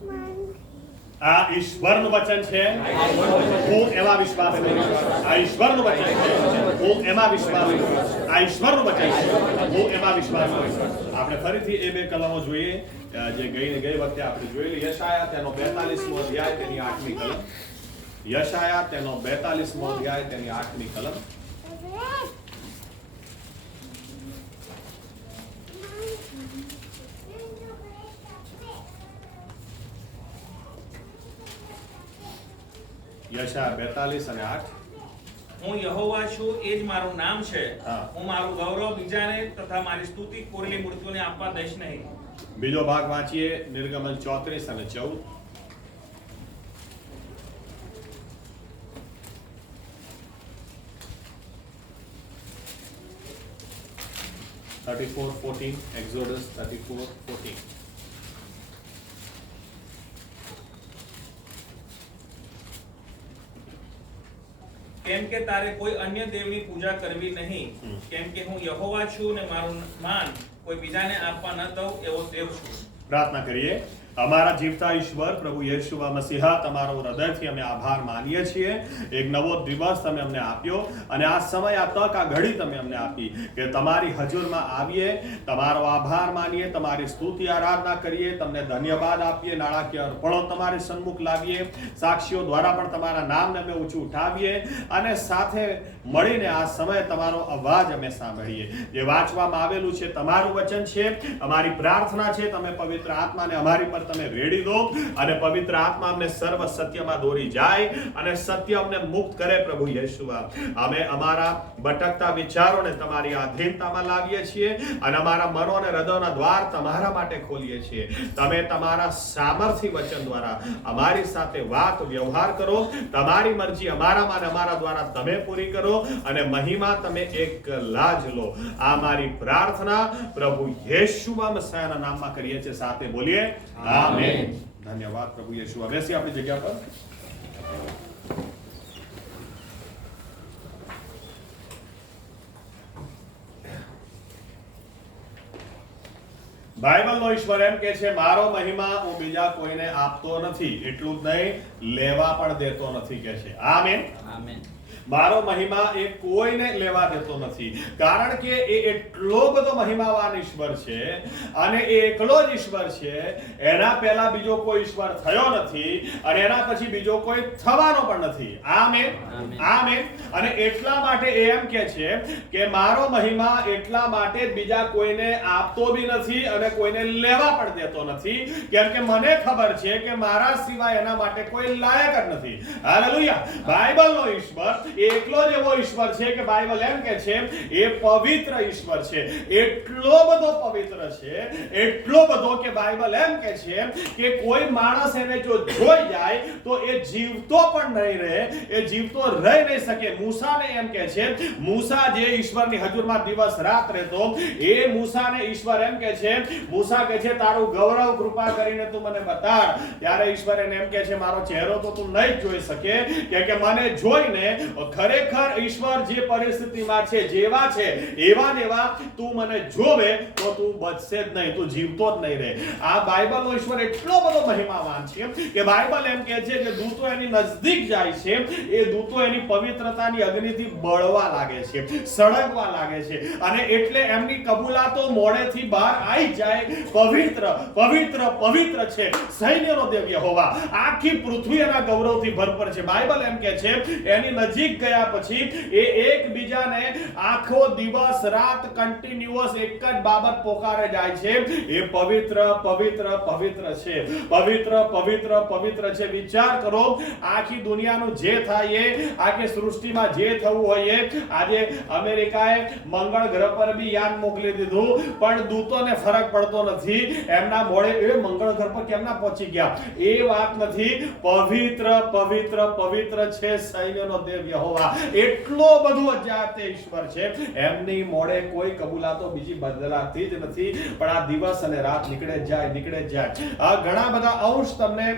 આ ઈશ્વરનું વચન છે, હું એમાં વિશ્વાસ કરું છું. આ ઈશ્વરનું વચન છે, હું એમાં વિશ્વાસ કરું છું. આ ઈશ્વરનું વચન છે, હું એમાં વિશ્વાસ કરું છું. આપણે ફરીથી એ બે કલમો જોઈએ જે ગઈ વખતે આપણે જોયેલી. યશાયા તેનો 42મો અધ્યાય તેની 8મી કલમ. યશાયા તેનો 42મો અધ્યાય તેની 8મી કલમ. યશાયા 42 અને 8. હું યહોવા છું, એ જ મારું નામ છે. હા. હું મારું ગૌરવ બીજાને તથા મારી સ્તુતિ કોરેલી મૂર્તિઓને આપવા દઈશ નહીં. બીજો ભાગ વાંચીએ, નિર્ગમન 34 અને 14. 34:14, Exodus 34:14. કેમ કે તારે કોઈ અન્ય દેવની પૂજા કરવી નહીં, કેમ કે હું યહોવા છું ને મારું માન કોઈ બીજાને આપવા ન દઉં એવો દેવ છું. પ્રાર્થના કરીએ. અમારા જીવતા ઈશ્વર પ્રભુ યેશુવા મસીહા, તમારો હૃદયથી અમે આભાર માનીએ છીએ. એક નવો દિવસ તમે અમને આપ્યો અને આ સમય, આ તક, આ ઘડી તમે અમને આપી કે તમારી હજુરમાં આવીએ, તમારો આભાર માનીએ, તમારી સ્તુતિ આરાધના કરીએ, તમને ધન્યવાદ આપીએ, નાણાકીય અર્પણો તમારી સન્મુખ લાવીએ, સાક્ષીઓ દ્વારા પણ તમારા નામને અમે ઊંચું ઉઠાવીએ અને સાથે મળીને આ સમય તમારો અવાજ અમે સાંભળીએ. જે વાંચવામાં આવેલું છે તમારું વચન છે. અમારી પ્રાર્થના છે તમે પવિત્ર આત્માને અમારી પર તમે રેડી દો અને પવિત્ર આત્મા અમને સર્વ સત્યમાં દોરી જાય અને સત્ય અમને મુક્ત કરે. પ્રભુ યેશુવા, અમે અમારા ભટકતા વિચારોને તમારી આધીનતામાં લાવીએ છીએ અને અમારા મનો અને હૃદયના દ્વાર તમારા માટે ખોલીએ છીએ. તમે તમારા સામર્થ્ય વચન દ્વારા અમારી સાથે વાત વ્યવહાર કરો. તમારી મરજી અમારામાં અને અમારા દ્વારા તમે પૂરી કરો અને મહિમા તમે એકલા જ લો. આ મારી પ્રાર્થના પ્રભુ યેશુવા મસીહાના નામમાં કરીએ છીએ. સાથે બોલીએ આમેન. ધન્યવાદ પ્રભુ યેશુવા. બેસી આપણી જગ્યા પર. બાઇબલનો ઈશ્વર એમ કે છે, મારો મહિમા હું બીજા કોઈને આપતો નથી, એટલું જ નહીં લેવા પણ દેતો નથી કે છે. આમેન. આમેન. મારો મહિમા એ કોઈને લેવા દેતો નથી, કારણ કે એ એટલો બધો મહિમાવાન ઈશ્વર છે અને એ એકલો જ ઈશ્વર છે. એના પહેલા બીજો કોઈ ઈશ્વર થયો નથી અને એના પછી બીજો કોઈ થવાનો પણ નથી. આમેન. આમેન. અને એટલા માટે એ એમ કે છે કે મારો મહિમા એટલા માટે બીજા કોઈને આપતો બી નથી અને કોઈને લેવા પણ દેતો નથી, કેમ કે મને ખબર છે કે મારા સિવાય એના માટે કોઈ લાયક જ નથી. હાલેલુયા. બાઇબલનો ઈશ્વર એકલો જ એવો ઈશ્વર છે કે બાઇબલ એમ કે છે એ પવિત્ર ઈશ્વર છે. એટલો બધો પવિત્ર છે, એટલો બધો કે બાઇબલ એમ કે છે કે કોઈ માણસ એને જો જોઈ જાય તો એ જીવતો પણ નહીં રહે, એ જીવતો રહી નહીં શકે. મૂસાને એમ કે છે, મૂસા જે ઈશ્વરની હજુરમાં દિવસ રાત રહેતો, એ મૂસાને ઈશ્વર એમ કે છે, મૂસા કે છે તારું ગૌરવ કૃપા કરીને તું મને બતાડ. ત્યારે ઈશ્વર એને એમ કે છે મારો ચહેરો તો તું નહીં જોઈ શકે, કે મને જોઈને ખરેખર ઈશ્વર જે પરિસ્થિતિમાં છે, જેવા છે એવા ને એવા તું મને જોવે તો તું બચશે જ નહીં, તું જીવતો જ નહીં રહે. આ બાઇબલનો ઈશ્વર એટલો બધો મહિમાવાન છે કે બાઇબલ એમ કહે છે કે દૂતો એની નજદીક જાય છે, એ દૂતો એની પવિત્રતાની અગ્નિથી બળવા લાગે છે, સળગવા લાગે છે અને એટલે એમની કબૂલાતો મોઢેથી બહાર આવી જાય. પવિત્ર પવિત્ર પવિત્ર છે સૈન્યનો દેવ યહોવા. આખી પૃથ્વી એના ગૌરવથી ભરપૂર છે. બાઇબલ એમ કહે છે એની નજીક ગયા પછી એ એકબીજાને આખો દિવસ રાત કન્ટિન્યુઅસ એક જ બાબત પોકારે જાય છે, એ પવિત્ર પવિત્ર પવિત્ર છે, પવિત્ર પવિત્ર પવિત્ર છે. વિચાર કરો, આખી દુનિયાનું જે થાય એ, આખી સૃષ્ટિમાં જે થવું હોય એ, આજે અમેરિકાએ મંગળ ગ્રહ પર બી યાન મોકલી દીધું પણ દૂતોને ફરક પડતો નથી. એમના મોડે એ મંગળ ગ્રહ પર કેમ ના પહોંચી ગયા એ વાત નથી. પવિત્ર પવિત્ર પવિત્ર છે સૈન્યનો દેવ યહોવા. એટલો બધું અજાતે ઈશ્વર છે, એમની મોડે કોઈ કબૂલાતો બીજી બદલાતી જ નથી, પણ આ દિવસ અને રાત નીકળે જ જાય, નીકળે જ જાય. આ ઘણા બધા અંશ તમને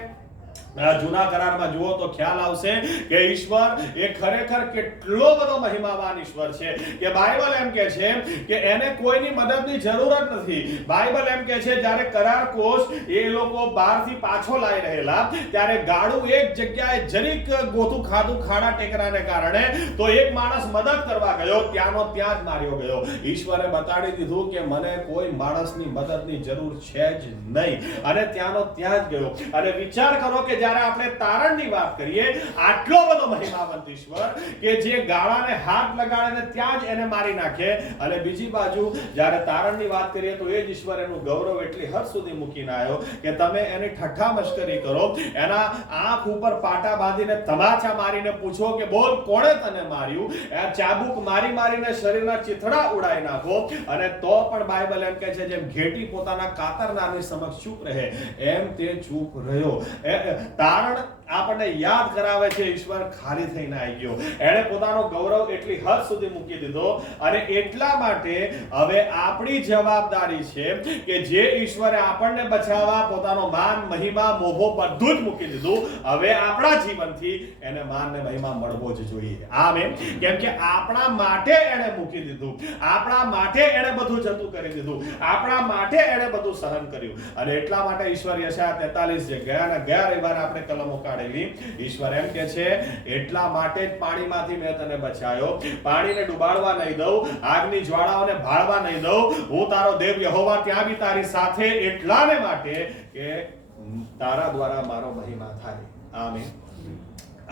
જૂના કરારમાં જુઓ તો ખ્યાલ આવશે કે ઈશ્વર એ ખરેખર કેટલો બધો મહિમાવાન ઈશ્વર છે કે બાઇબલ એમ કહે છે કે એને કોઈની મદદની જરૂર જ નથી. બાઇબલ એમ કહે છે જ્યારે કરાર કોષ એ લોકો બહારથી પાછો લાવી રહેલા ત્યારે ગાડું એક જગ્યાએ જરીક ગોથું ખાધું ખાડા ટેકરાને કારણે તો એક માણસ મદદ કરવા ગયો, ત્યાંનો ત્યાં જ માર્યો ગયો. ઈશ્વરે બતાડી દીધું કે મને કોઈ માણસની મદદની જરૂર છે જ નહીં અને ત્યાંનો ત્યાં જ ગયો. અને વિચાર કરો કે જ્યારે આપણે તારણની વાત કરીએ, આટલો બધો મહિમાવંત ઈશ્વર કે જે ગાળાને હાથ લગાડીને ત્યાં જ એને મારી નાખે, અને બીજી બાજુ જ્યારે તારણની વાત કરીએ તો એ જ ઈશ્વર એનું ગૌરવ એટલી હદ સુધી મૂકીને આવ્યો કે તમે એની ઠઠ્ઠા મશ્કરી કરો, એના આંખ ઉપર પાટા બાંધીને તમાચા મારીને પૂછો કે બોલ કોણે તને માર્યું, ચાબુક મારી મારીને શરીરના ચીથડા ઉડાઈ નાખો, અને તો પણ બાઇબલ એમ કહે છે જેમ ઘેટી પોતાના કાતરનારની સમક્ષ ચૂપ રહે એમ તે ચૂપ રહ્યો. તારણ આપણને યાદ કરાવે છે ઈશ્વર ખાલી થઈને આવી ગયો. એણે પોતાનો ગૌરવ એટલી હદ સુધી મૂકી દીધો, અને એટલા માટે હવે આપણી જવાબદારી છે કે જે ઈશ્વરે આપણને બચાવવા પોતાનો માન મહિમા મોભો બધું જ મૂકી દીધું, હવે આપણા જીવનથી એને માન ને મહિમા મળવો જ જોઈએ. આમેન. કેમ કે આપણા માટે એણે મૂકી દીધું, આપણા માટે એણે બધું જતું કરી દીધું, આપણા માટે એણે બધું સહન કર્યું. અને એટલા માટે ઈશ્વર યશાયા 43 જે ગયા રવિવારે આપણે કલમો કાઢેલી, ઈશ્વર એમ કે છે એટલા માટે જ પાણીમાંથી મેં તને બચાવ્યો, પાણીને ડૂબાડવા નહીં દઉં, આગની જ્વાળાઓને ભાળવા નહીં દઉં, હું તારો દેવ યહોવા ત્યાં બી તારી સાથે, એટલાને માટે કે તારા દ્વારા મારો મહિમા થાય. આમીન.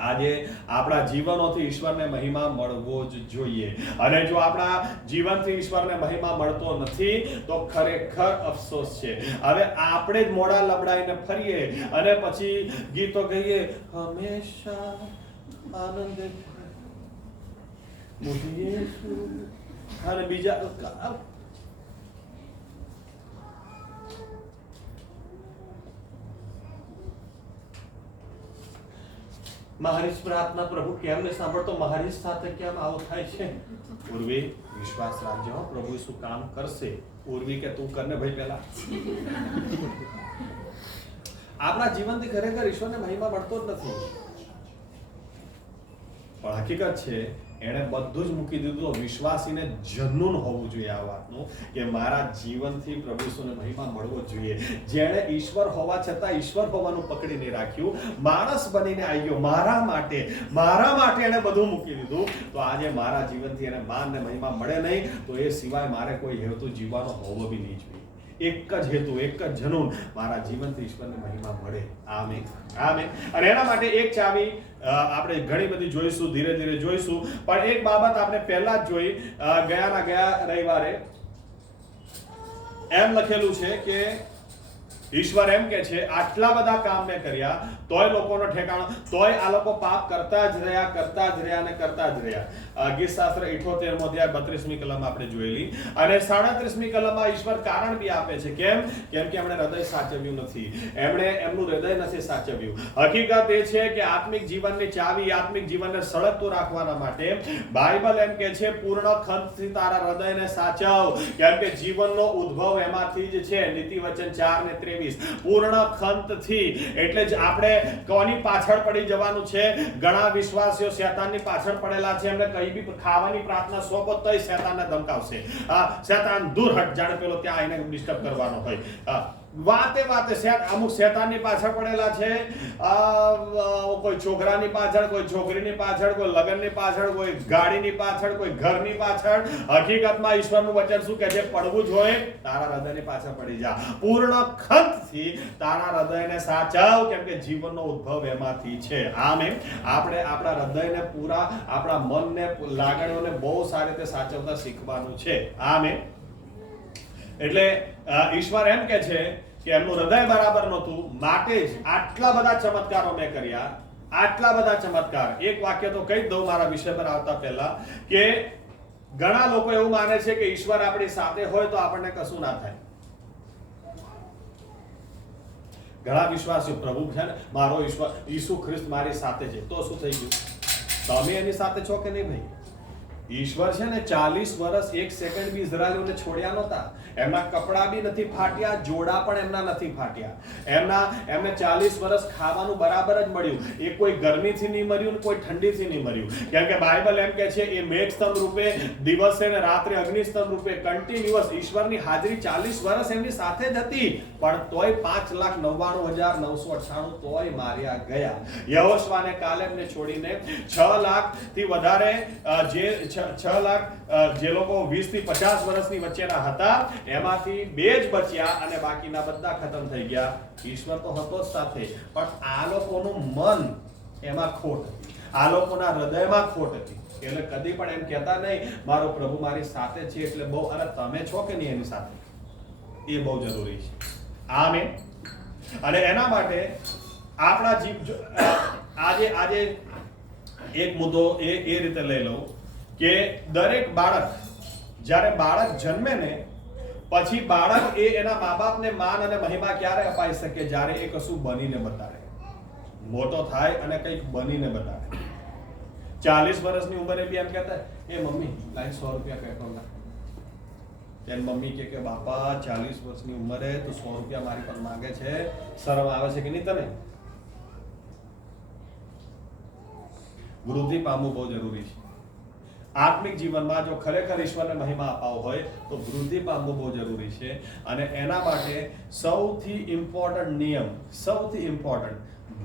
આજે આપણા જીવનોથી ઈશ્વરને મહિમા મળવો જ જોઈએ, અને જો આપણા જીવનથી ઈશ્વરને મહિમા મળતો નથી તો ખરેખર અફસોસ છે. હવે આપણે જ મોઢા લબડાઈને ફરીએ અને પછી ગીતો ગઈએ, હંમેશા આનંદ મુझे यीशु, અને બીજા મારી પ્રાર્થના પ્રભુ કેમ ને સાંભળતો, મારી સાથે કેમ આવું થાય છે? ઉર્વી વિશ્વાસ રાખજો, પ્રભુ શું કામ કરશે. ઉર્વી કે તું કરને ભાઈ પહેલા. આપણા જીવનથી ખરેખર ઈશ્વરને મહિમા મળતો જ નથી, પણ હકીકત છે એણે બધું જ મૂકી દીધું. વિશ્વાસીને જનૂન હોવું જોઈએ આ વાતનું કે મારા જીવનથી પ્રભુ ઈસુને મહિમા મળવો જોઈએ. જેણે ઈશ્વર હોવા છતાં ઈશ્વર હોવાનું પકડી નહીં રાખ્યું, માણસ બનીને આવ્યો મારા માટે એણે બધું મૂકી દીધું, તો આજે મારા જીવનથી એને માન ને મહિમા મળે નહીં, તો એ સિવાય મારે કોઈ હેતુ જીવવાનો હોવો બી નહીં જોઈએ. એક જ હેતુ, એક જ જનૂન, મારા જીવનથી ઈશ્વરને મહિમા મળે. આમીન. આમીન. અને એના માટે એક ચાવી આપણે ઘણી બધી જોઈશું, ધીરે ધીરે જોઈશું, પણ એક બાબત આપણે પહેલા જ જોઈ. ગયા રવિવારે એમ લખેલું છે કે ઈશ્વર એમ કે છે આટલા બધા કામ મેં કર્યા તોય લોકોનો ઠેકાણો, તોય આ લોકો પાપ કરતા જ રહ્યા. ગીત શાસ્ત્ર 78મો અધ્યાય 32મી કલમ આપણે જોયેલી, અને 37મી કલમમાં ઈશ્વર કારણ બી આપે છે. કેમ કે એમણે હૃદય સાચવ્યું નથી, એમણે એમનું હૃદય નથી સાચવ્યું. હકીકત એ છે કે આત્મિક જીવનની ચાવી, આત્મિક જીવનને સળગતું રાખવાના માટે બાઇબલ એમ કે છે પૂર્ણ ખંતથી તારા હૃદયને સાચવ, કેમ કે જીવનનો ઉદ્ભવ એમાંથી જ છે. નીતિ વચન 4:23. પૂર્ણ ખંતથી, એટલે જ આપણે કોની પાછળ પડી જવાનું છે? ઘણા વિશ્વાસીઓ શેતાનની પાછળ પડેલા છે. એમને કઈ બી ખાવાની પ્રાર્થના સોંપો તોય શેતાનને ધમકાવશે. શેતાન દૂર હટ, જાણે પેલો ત્યાં આવીને ડિસ્ટર્બ કરવાનો હોય. વાતે અમુક શેતાનની પાછળ પડેલા છે. કોઈ છોકરાની પાછળ, કોઈ છોકરીની પાછળ, કોઈ લગ્નની પાછળ, કોઈ ગાડીની પાછળ, કોઈ ઘરની પાછળ. હકીકતમાં ઈશ્વરનું વચન શું કહે છે? પડવું જ હોય તારા હૃદયની પાછળ પડી જા. પૂર્ણ ખંતથી તારા હૃદયને સાચવ, કેમ કે જીવનનો ઉદ્ભવ એમાંથી છે. આમેન. આપણે આપણા હૃદયને પૂરા, આપણા મનને, લાગણીઓને બહુ સારી રીતે સાચવતા શીખવાનું છે. આમેન. એટલે ઈશ્વર એમ કે છે કે એમનું હૃદય બરાબર નહોતું, માટે જ આટલા બધા ચમત્કારો મેં કર્યા, આટલા બધા ચમત્કાર. એક વાક્ય તો કહી દઉં મારા વિષય પર આવતા પહેલા, કે ઘણા લોકો એવું માને છે કે ઈશ્વર આપણી સાથે હોય તો આપણને કશું ના થાય. ઘણા વિશ્વાસીઓ પ્રભુ છે ને મારો ઈશ્વર ઈસુ ખ્રિસ્ત મારી સાથે છે, તો શું થઈ ગયું? તમે એની સાથે છો કે નહીં ભાઈ? ઈશ્વર છે ને 40 વર્ષ 1 સેકન્ડ બી ઇઝરાયલીઓને છોડ્યા નહોતા. એમના કપડાં બી નથી ફાટ્યા, જોડા પણ એમના નથી ફાટ્યા, એમને 40 વર્ષ ખાવાનું બરાબર જ મળ્યું. એ કોઈ ગરમીથી નહીં મર્યું ને કોઈ ઠંડીથી નહીં મર્યું. કેમ કે બાઇબલ એમ કહે છે એ મેઘસ્તંભ રૂપે દિવસે ને રાત્રે અગ્નિસ્તંભ રૂપે કન્ટિન્યુઅસ ઈશ્વરની હાજરી 40 વર્ષ એમની સાથે જ હતી, પણ તોય 5,99,998 તોય માર્યા ગયા. યહોશવાને કાલેબને છોડીને 6 લાખથી વધારે જે લોકો 20 થી 50 વર્ષની વચ્ચેના હતા એમાંથી 2 જ બચ્યા અને બાકીના બધા ખતમ થઈ ગયા. ઈશ્વર તો હતો જ સાથે, પણ આ લોકોનું મન એમાં ખોટ હતી, આ લોકોના હૃદયમાં ખોટ હતી. એટલે કદી પણ એમ કહેતા નહીં મારો પ્રભુ મારી સાથે છે એટલે બહુ, અને તમે છો કે નહીં એની સાથે, એ બહુ જરૂરી છે. આમેન. અને એના માટે આપણા આજે એક મુદ્દો એ રીતે લઈ લઉં કે દરેક બાળક, જ્યારે બાળક જન્મે ને પછી બાળક એના મા બાપને માન અને મહિમા ક્યારે અપાઈ શકે? જ્યારે એ કશું બનીને બતાડે, મોટો થાય અને કંઈક બનીને બતાડે. 40 વર્ષની ઉંમરે બી એમ કહેતા એ મમ્મી લાઈ 100 રૂપિયા પેટ્રોલ ના. તેમ મમ્મી કે બાપા 40 વર્ષની ઉંમરે તું 100 રૂપિયા મારી પર માંગે છે, શરમ આવે છે કે નહીં તને? વૃદ્ધિ પામવું બહુ જરૂરી છે. આત્મિક જીવનમાં જો ખરેખર ઈશ્વરને મહિમા અપાવવો હોય તો વૃદ્ધિ પામવું બહુ જરૂરી છે. અને એના માટે સૌથી ઇમ્પોર્ટન્ટ નિયમ, સૌથી ઇમ્પોર્ટન્ટ,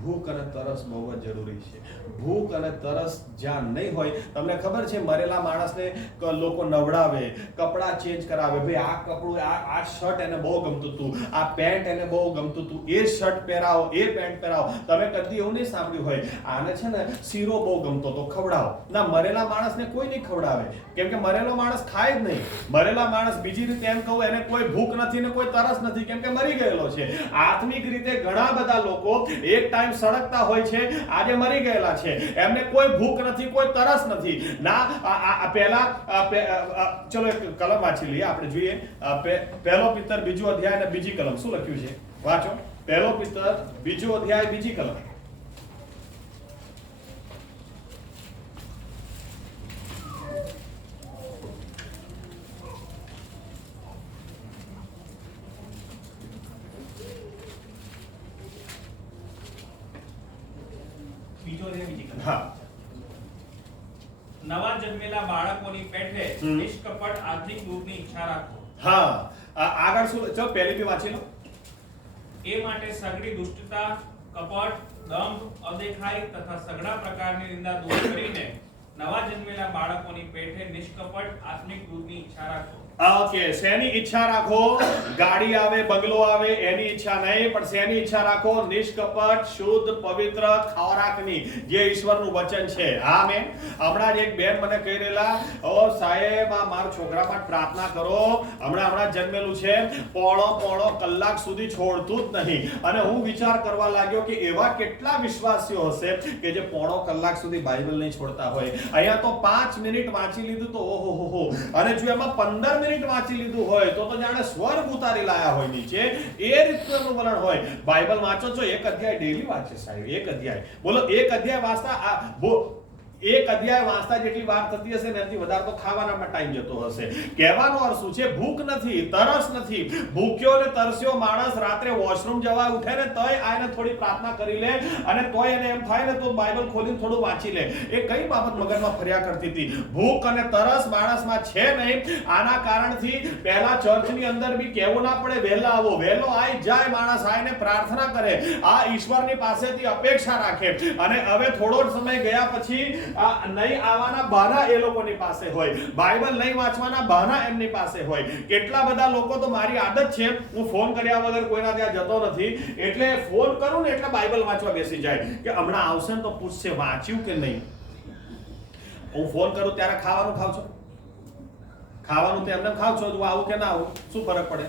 ભૂખ અને તરસ બહુ જ જરૂરી છે. ભૂખ અને તરસ જ્યાં નહીં હોય, તમને ખબર છે મરેલા માણસને લોકો નવડાવે, કપડાં ચેન્જ કરાવે, ભાઈ આ કપડું, આ શર્ટ એને બહુ ગમતું હતું, આ પેન્ટ એને બહુ ગમતું હતું, એ શર્ટ પહેરાવો, એ પેન્ટ પહેરાવો. તમે કદી એવું નહીં સાંભળ્યું હોય આને છે ને શીરો બહુ ગમતો તો ખવડાવો. ના, મરેલા માણસને કોઈ નહીં ખવડાવે, કેમ કે મરેલો માણસ ખાય જ નહીં. મરેલા માણસ, બીજી રીતે એમ કહું, એને કોઈ ભૂખ નથી ને કોઈ તરસ નથી, કેમ કે મરી ગયેલો છે. આત્મિક રીતે ઘણા બધા લોકો એક ટાઈમ સળગતા હોય છે, આજે મરી ગયેલા છે, એમને કોઈ ભૂખ નથી, કોઈ તરસ નથી. ના, પહેલા ચલો એક કલમ વાંચી લઈએ, આપણે જોઈએ પહેલો પિત્તર 2 અધ્યાય અને બીજી કલમ. શું લખ્યું છે? વાંચો. પહેલો પિત્તર 2 અધ્યાય બીજી કલમ. નવા જન્મેલા બાળકોની પેઠે નિષ્કપટ આત્મિક દૂધની ઈચ્છા રાખો. હા, આગળ શું? ચલો પહેલી બી વાંચી લો. એ માટે સગળી દુષ્ટતા, કપટ, દંભ, અદેખાઈ તથા સગળા પ્રકારની નિંદા દૂર કરીને નવા જન્મેલા બાળકોની પેઠે નિષ્કપટ આત્મિક દૂધની ઈચ્છા રાખો. ઓકે, શેની ઈચ્છા રાખો? ગાડી આવે, બંગલો આવે એની ઈચ્છા નહીં, પણ શેની ઈચ્છા રાખો? નિષ્કપટ, શુદ્ધ, પવિત્ર ખોરાકની, જે ઈશ્વરનું વચન છે. આમેન. હમણાં જ એક બેન મને કહી રહેલા, ઓ સાહેબ આ મારા છોકરા માટે પ્રાર્થના કરો, હમણાં જન્મેલું છે, પોણો કલાક સુધી છોડતું જ નહીં. અને હું વિચાર કરવા લાગ્યો કે એવા કેટલા વિશ્વાસીઓ હશે કે જે પોણો કલાક સુધી બાઇબલ નહીં છોડતા હોય. અહીંયા તો 5 મિનિટ વાંચી લીધું તો ઓહો હો હો, અને જો એમાં 15 મિનિટ વાંચી લીધું હોય તો જાણે સ્વર્ગ ઉતારી લાયા હોય નીચે, એ રીતનું વલણ હોય. બાઇબલ વાંચો છો, 1 અધ્યાય ડેલી વાંચે સાહેબ, 1 અધ્યાય. બોલો, 1 અધ્યાય વાંચતા એક અધ્યાય વાંચતા જેટલી વાર થતી હશે ને એનાથી વધારે તો ખાવાનામાં ટાઈમ જતો હશે. કહેવાનો અર્થ શું છે? ભૂખ નથી, તરસ નથી. ભૂખ્યો ને તરસ્યો માણસ રાત્રે વોશરૂમ જવા ઉઠે ને તોય આને થોડી પ્રાર્થના કરી લે, અને તોય એને એમ થાય ને તો બાઇબલ ખોલીને થોડું વાંચી લે. એ કઈ બાબત મગજમાં ફર્યા કરતી હતી? ભૂખ અને તરસ માણસમાં છે નહીં. આના કારણથી પહેલા ચર્ચની અંદર બી કહેવું ના પડે વહેલા આવો, વહેલો આવી જાય માણસ, આવીને પ્રાર્થના કરે, આ ઈશ્વરની પાસેથી અપેક્ષા રાખે. અને હવે થોડો જ સમય ગયા પછી નહીં આવવાના બહાના એ લોકોની પાસે હોય, બાઇબલ નહીં વાંચવાના બહાના એમની પાસે હોય. કેટલા બધા લોકો તો, મારી આદત છે, હું ફોન કર્યા વગર કોઈના ત્યાં જતો નથી, એટલે ફોન કરું ને એટલે બાઇબલ વાંચવા બેસી જાય કે હમણાં આવશે ને તો પૂછશે વાંચ્યું કે નહીં. હું ફોન કરું ત્યારે ખાવાનું ખાવ છો? ખાવાનું તો એમને ખાવ છો, હું આવું કે ના આવું, શું ફરક પડે?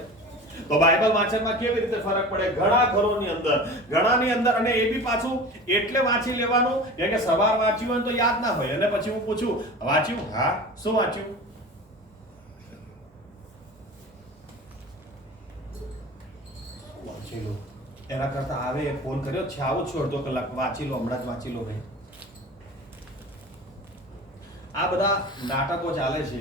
તો બાઇબલ વાંચનમાં કેવી રીતે ફરક પડે? ઘણાની અંદર, અને એ બી પાછું એટલે વાંચી લેવાનું કે સવાર વાંચ્યું હોય તો યાદ ના હોય, અને પછી હું પૂછું વાંચ્યું? હા, શું વાંચ્યું? વાંચી લો. એના કરતા આવે ફોન કર્યો છે, આવું છું અડધો કલાક, વાંચી લો, હમણાં જ વાંચી લો ભાઈ. આ બધા નાટકો ચાલે છે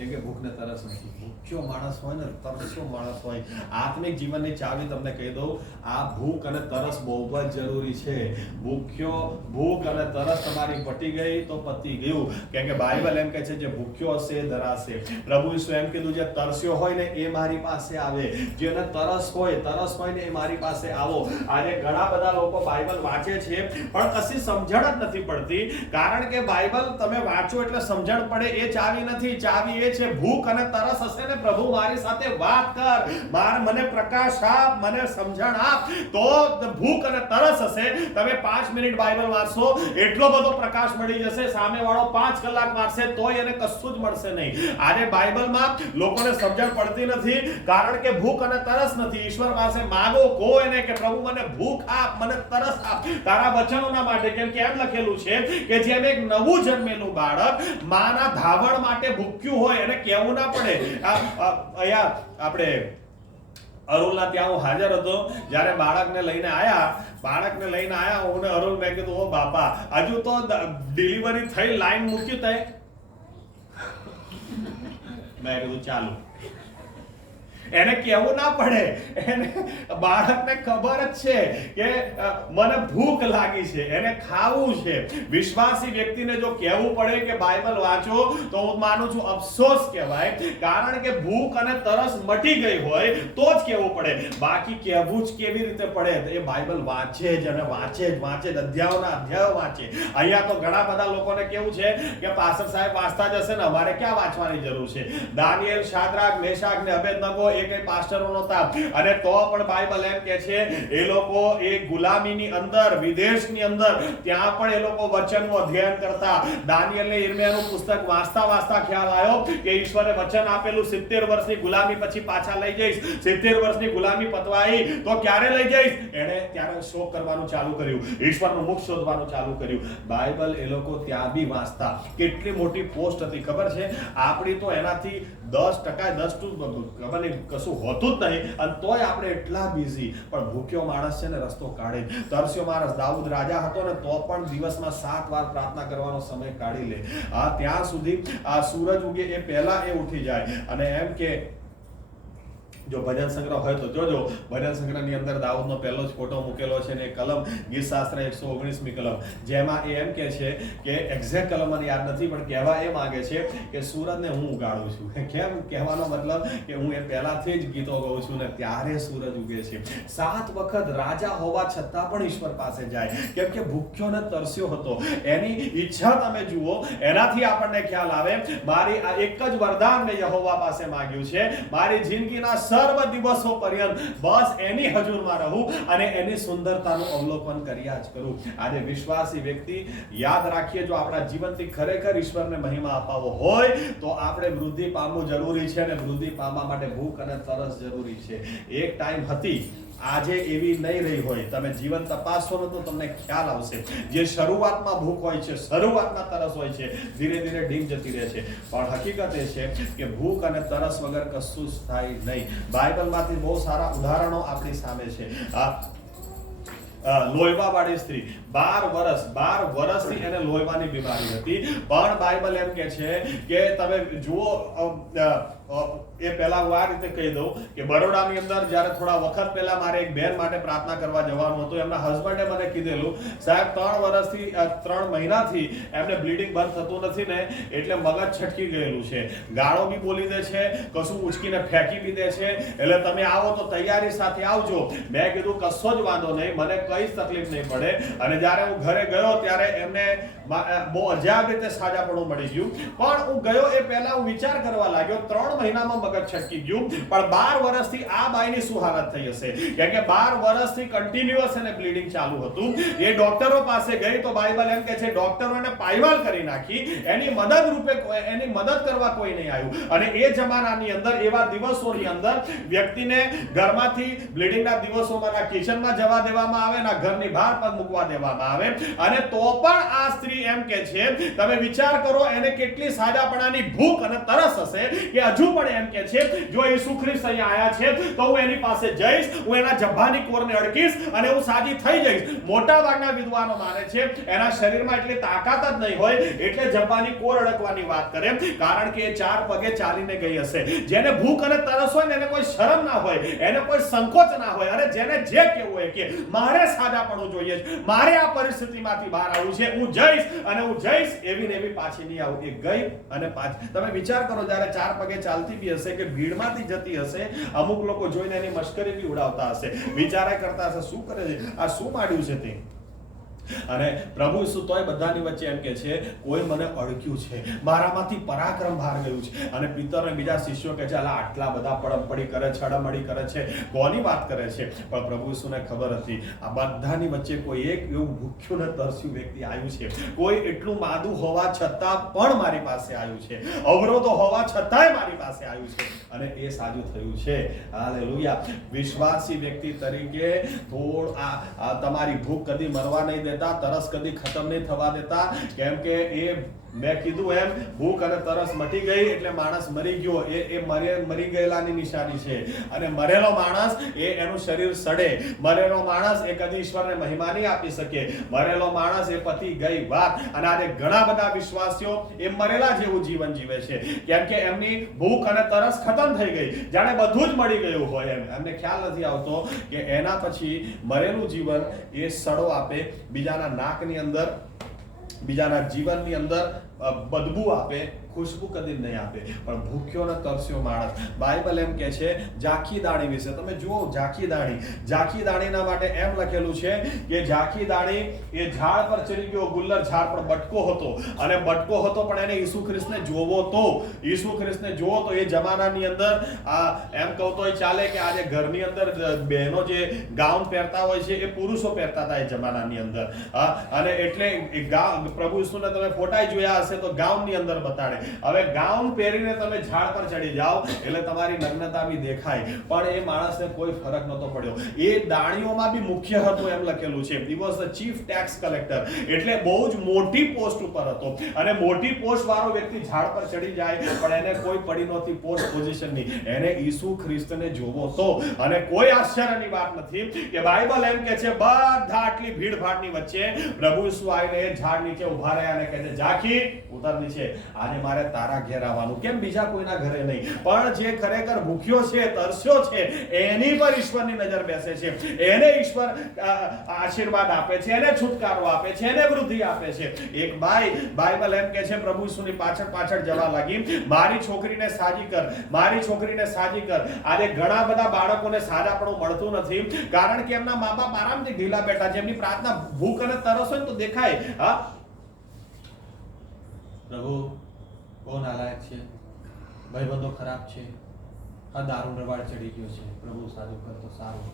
કેમ કે ભૂખ ને તરસ નથી. ભૂખ્યો માણસ હોય ને, તરસ્યો માણસ હોય, આત્મિક જીવનની ચાવી તમને કહી દઉં, આ ભૂખ અને તરસ બહુ જ જરૂરી છે. ભૂખ અને તરસ તમારી પતી ગઈ તો પતી ગયું. કેમ કે બાઇબલ એમ કહે છે જે ભૂખ્યો હશે ધરાશે. પ્રભુ ઈસુ એમ કીધું જે તરસ્યો હોય ને એ મારી પાસે આવે, જેને તરસ હોય ને એ મારી પાસે આવો. આજે ઘણા બધા લોકો બાઇબલ વાંચે છે પણ કશી સમજણ જ નથી પડતી, કારણ કે બાઇબલ તમે વાંચો એટલે સમજણ પડે એ ચાવી નથી. ચાવી એ છે ભૂખ અને તરસ હશે ને પ્રભુ મારી સાથે વાત કર, મને પ્રકાશ આપ, મને સમજણ આપ, તો ભૂખ અને તરસ હશે. તમે 5 મિનિટ બાઇબલ વાંચશો એટલો બધો પ્રકાશ મળી જશે, સામે વાળો 5 કલાક વાંચશે તોય એને કશું જ મળશે નહીં. આજે બાઇબલમાં લોકોને સમજણ પડતી નથી કારણ કે ભૂખ અને તરસ નથી. ઈશ્વર પાસે માંગો, કહો એને કે પ્રભુ મને ભૂખ આપ, મને તરસ આપ તારા વચનોના માટે. કેમ કે એમ લખેલું છે કે જેમ એક નવું જન્મેલું બાળક માના ધાવણ માટે ભૂખ્યું હોય, એને કહેવું ના પડે. અહીંયા આપણે અરુણના ત્યાં હું હાજર હતો, જ્યારે બાળકને લઈને આયા હું ને અરુણ, મેં કીધું ઓ બાપા, હજુ તો ડિલિવરી થઈ લાઈન મૂકી તે મેં કીધું ચાલુ. એને કહેવું ના પડે, એને બાળકને ખબર જ છે કે મને ભૂખ લાગી છે, એને ખાવું છે. વિશ્વાસી વ્યક્તિને જો કહેવું પડે કે બાઇબલ વાંચો તો હું માનું છું અફસોસ કહેવાય, કારણ કે ભૂખ અને તરસ મટી ગઈ હોય તો જ કહેવું પડે. બાકી કહેવું જ કેવી રીતે પડે? એ બાઇબલ વાંચે જ અને વાંચે જ અધ્યાયોના અધ્યાયો વાંચે. અહીંયા તો ઘણા બધા લોકોને કેવું છે કે પાસ્ટર સાહેબ વાંચતા જ હશે ને, અમારે ક્યાં વાંચવાની જરૂર છે? દાનિયેલ, શાદ્રાક, મેશાક ને અબેદનગો એ કઈ પાસ્ટરો નહોતા, અને તો પણ બાઇબલ એમ કહે છે એ લોકો એ ગુલામીની અંદર, વિદેશની અંદર, ત્યાં પણ એ લોકો વચનનું અધ્યયન કરતા. દાનિયેલને યિર્મયાહનું પુસ્તક વાંચતા ખ્યાલ આવ્યો કે ઈશ્વરે વચન આપેલું 70 વર્ષની ગુલામી પછી પાછા લઈ જઈશ. 70 વર્ષની ગુલામી પતવાઈ તો ક્યારે લઈ જઈશ? એણે ત્યારે શોક કરવાનું ચાલુ કર્યું, ઈશ્વરનું મુખ શોધવાનું ચાલુ કર્યું. બાઇબલ એ લોકો ત્યાં બી વાંચતા. કેટલી મોટી પોસ્ટ હતી ખબર છે આપણી? તો એનાથી 10% ખબર નહીં, કશું હોતું જ નહીં, અને તોય આપણે એટલા બિઝી. પણ ભૂખ્યો માણસ છે ને રસ્તો કાઢે. તરસ્યો માણસ દાઉદ રાજા હતો ને તો પણ દિવસમાં 7 વાર પ્રાર્થના કરવાનો સમય કાઢી લે. ત્યાં સુધી આ સૂરજ ઉગે એ પહેલા એ ઉઠી જાય. અને એમ કે જો ભજન સંગ્રહ હોય તો જોજો, ભજન સંગ્રહની અંદર દાઉદનો પહેલો જ ફોટો મૂકેલો છે ને કલમ ગીત શાસ્ત્ર 119મી કલમ, જેમાં એ એમ કહે છે કે એક્ઝેક્ટ કલમ મને યાદ નથી પણ કહેવા એ માંગે છે કે સૂરજને હું ઉગાડું છું. કેમ કહેવાનો મતલબ કે હું એ પહેલાથી જ ગીતો ગાઉં છું ને ત્યારે સૂરજ ઉગે છે. 7 વખત રાજા હોવા છતાં પણ ઈશ્વર પાસે જાય, કેમ કે ભૂખ્યો ને તરસ્યો હતો. એની ઈચ્છા તમે જુઓ, એનાથી આપણને ખ્યાલ આવે મારી આ એક જ વરદાન મેં યહોવા પાસે માંગ્યું છે, મારી જિંદગીના સર્વ દિવસો પર્યંત બસ એની હજુરમાં રહું અને એની સુંદરતાનું અવલોકન કર્યા જ કરું. આજે વિશ્વાસી વ્યક્તિ યાદ રાખીએ, જો આપણા જીવનથી ખરેખર ઈશ્વરને મહિમા અપાવવો હોય તો આપણે વૃદ્ધિ પામવું જરૂરી છે, અને વૃદ્ધિ પામવા માટે ભૂખ અને તરસ જરૂરી છે. એક ટાઈમ હતી, આજે એવી નહીં રહી હોય. તમે જીવન તપાસશો ને તો તમને ખ્યાલ આવશે. જે શરૂઆતમાં ભૂખ હોય છે, શરૂઆતમાં તરસ હોય છે, ધીરે ધીરે ડીમ જતી રહે છે. પણ હકીકત એ છે કે ભૂખ અને તરસ વગર કશું જ થાય નહીં. બાઇબલમાંથી બહુ સારા ઉદાહરણો આપણી સામે છે. લોહીવા વાળી સ્ત્રી 12 વર્ષથી એને લોહીવાની બીમારી હતી, પણ બાઇબલ એમ કહે છે કે તમે જુઓ, એ પહેલા હું આ રીતે કહી દઉં કે બરોડાની અંદર જ્યારે થોડા વખત પહેલા મારે એક બહેન માટે પ્રાર્થના કરવા જવાનું હતું. એમના હસબન્ડે મને કીધેલું, સાહેબ 3 મહિનાથી એમને બ્લીડિંગ બંધ થતું નથી ને, એટલે મગજ છટકી ગયેલું છે, ગાળો બી બોલી દે છે, કશું ઉચકીને ફેંકી બી દે છે, એટલે તમે આવો તો તૈયારી સાથે આવજો. મેં કીધું કશો જ વાંધો નહીં, મને કઈ જ તકલીફ નહીં પડે. અને જ્યારે હું ઘરે ગયો ત્યારે એમને બહુ અજાબ રીતે સાજાપણું મળી ગયું. પણ હું ગયો એ પહેલા હું વિચાર કરવા લાગ્યો, 3 મહિનામાં મગજ છટકી ગયું, પણ 12 વર્ષથી આ બાઈની શું હાલત થઈ હશે? કેમ કે 12 વર્ષથી કન્ટિન્યુઅસ એને બ્લીડિંગ ચાલુ હતું. એ ડોક્ટરો પાસે ગઈ તો બાઇબલ એમ કહે છે ડોક્ટરોને પાયવાલ કરી નાખી, એની મદદ રૂપે એની મદદ કરવા કોઈ નહીં આવ્યું. અને એ જમાનાની અંદર, એવા દિવસોની અંદર વ્યક્તિને ઘરમાંથી બ્લીડિંગના દિવસોમાં ના કિચનમાં જવા દેવામાં આવે, ના ઘરની બહાર પગ મૂકવા દેવામાં આવે. અને તો પણ આ સ્ત્રી એમ કહે છે, તમે વિચાર કરો એને કેટલી સાજાપણાની ભૂખ અને તરસ હશે કે હજુ હજુ પણ એમ કે છે જો ઈસુ ખ્રિસ્ત અહીંયા આયા છે તો હું એની પાસે જઈશ, હું એના જબ્બાની કોરને અડકીશ અને હું સાજી થઈ જઈશ. મોટા ભાગના વિદ્વાનો માને છે એના શરીરમાં એટલી તાકાત જ નહીં હોય એટલે જબ્બાની કોર અડકવાની વાત કરે, કારણ કે એ 4 પગે ચાલીને ગઈ હશે. જેને ભૂખ અને તરસ હોય ને એને કોઈ શરમ ના હોય, એને કોઈ સંકોચ ના હોય, અને જેને જે કહેવું હોય કે મારે સાજાપણું જોઈએ છે, મારે આ પરિસ્થિતિમાંથી બહાર આવવું છે, હું જઈશ અને હું જઈશ, એવી ને એવી પાછી નહીં આવું. એ ગઈ અને પાછી. તમે વિચાર કરો જ્યારે 4 પગે ચાલતી બી હશે કે ભીડમાંથી જતી હશે, અમુક લોકો જોઈને એની મશ્કરી બી ઉડાવતા હશે, વિચારે કરતા હશે શું કરે છે, આ શું માંડ્યું છે તે. અને પ્રભુ ઈસુ તોય બધાની વચ્ચે એમ કે છે કોઈ મને અડક્યું છે, મારામાંથી પરાક્રમ બહાર ગયું છે. અને પિતર અને બીજા શિષ્યો કે છે અલા આટલા બધા પડમપડી કરે છે, અડમડી કરે છે, કોની વાત કરે છે? પણ પ્રભુ ઈસુને ખબર હતી આ બધાની વચ્ચે કોઈ એક એવું ભૂખ્યું ને તરસ્યું વ્યક્તિ આવ્યું છે, કોઈ એટલું માદું હોવા છતાં પણ મારી પાસે આવ્યું છે, અવરોધો હોવા છતાંય મારી પાસે આવ્યું છે, અને એ સાજું થયું છે. હાલેલુયા. વિશ્વાસી વ્યક્તિ તરીકે તમારી ભૂખ કદી મરવા નહીં દેતા, તરસ કદી ખતમ નહીં થવા દેતા, કેમ કે એ મેં કીધું એમ ભૂખ અને તરસ મટી ગઈ એટલે માણસ મરી ગયો. એ મરી ગયેલાની નિશાની છે. અને મરેલો માણસ એનું શરીર સડે, મરેલો માણસ એ કદી ઈશ્વરને મહિમા નહીં આપી શકે, મરેલો માણસ એ પતી ગઈ વાત. અને આજે ઘણા બધા વિશ્વાસીઓ એ મરેલા જેવું જીવન જીવે છે, કેમ કે એમની ભૂખ અને તરસ ખતમ થઈ ગઈ, જાણે બધું જ મળી ગયું હોય એમ. એમને ખ્યાલ નથી આવતો કે એના પછી મરેલું જીવન એ સડો આપે, બીજાના નાકની અંદર, બીજાના જીવનની અંદર બદબુ આપે, ખુશ્બુ કદી નહીં આપે. પણ ભૂખ્યો ને તરસ્યો માણસ, બાઇબલ એમ કે છે ઝાંખી દાણી વિશે. તમે જુઓ ઝાંખી દાણીના માટે એમ લખેલું છે કે ઝાંખી દાણી એ ઝાડ પર ચડી ગયો, ગુલ્લર ઝાડ પર બટકો હતો, અને બટકો હતો પણ એને ઈસુ ખ્રિસ્તને જોવો તો, ઈસુ ખ્રિસ્તને જોવો તો. એ જમાનાની અંદર એમ કહું તોય ચાલે કે આજે ઘરની અંદર બહેનો જે ગાઉન પહેરતા હોય છે એ પુરુષો પહેરતા હતા એ જમાનાની અંદર. અને એટલે પ્રભુ ઈસુને તમે ફોટા જોયા હશે તો ગાઉનની અંદર બતાડે. હવે ગાઉન પહેરીને તમે ઝાડ પર ચડી જાઓ એટલે તમારી નગ્નતા બી દેખાય, પણ એ માણસને કોઈ ફરક નતો પડ્યો. એ દાણીઓમાં બી મુખ્ય હતું એમ લખેલું છે. He was the chief tax collector, એટલે બહુ જ મોટી પોસ્ટ ઉપર હતો. અને મોટી પોસ્ટ વાળો વ્યક્તિ ઝાડ પર ચડી જાય પણ એને કોઈ પડી નહોતી પોસ્ટ પોઝિશનની, એને ઈસુ ખ્રિસ્તને જોવો તો. અને કોઈ આશ્ચર્યની વાત નથી કે બાઇબલ એમ કે છે બધા આટલી ભીડભાડની વચ્ચે પ્રભુ ઈસુ આવીને એ ઝાડ નીચે ઉભા રહ્યા અને કહે છે ઝાંખી ઉતર નીચે, આજે મારે તારા ઘેર આવવાનું. કેમ? બીજા કોઈના ઘરે નહીં, પણ જે ખરેખર ભૂખ્યો છે, તરસ્યો છે, એની પર ઈશ્વરની નજર બેસે છે, એને ઈશ્વર આશીર્વાદ આપે છે, એને છુટકારો આપે છે, એને વૃદ્ધિ આપે છે. એક બાઇબલ એમ કે છે પ્રભુ ઈસુની પાછળ જવા લાગી, મારી છોકરીને સાજી કર, મારી છોકરીને સાજી કર. આજે ઘણા બધા બાળકોને સાજાપણું મળતું નથી, કારણ કે એમના મા બાપ આરામથી ઢીલા બેઠા છે. એમની પ્રાર્થના ભૂખ અને તરસ હોય તો દેખાય. હા પ્રભુ બહુ નાલાયક છે, ભાઈબંધો ખરાબ છે, આ દારૂ રવાડ ચડી ગયો છે, પ્રભુ સારું કર તો સારું,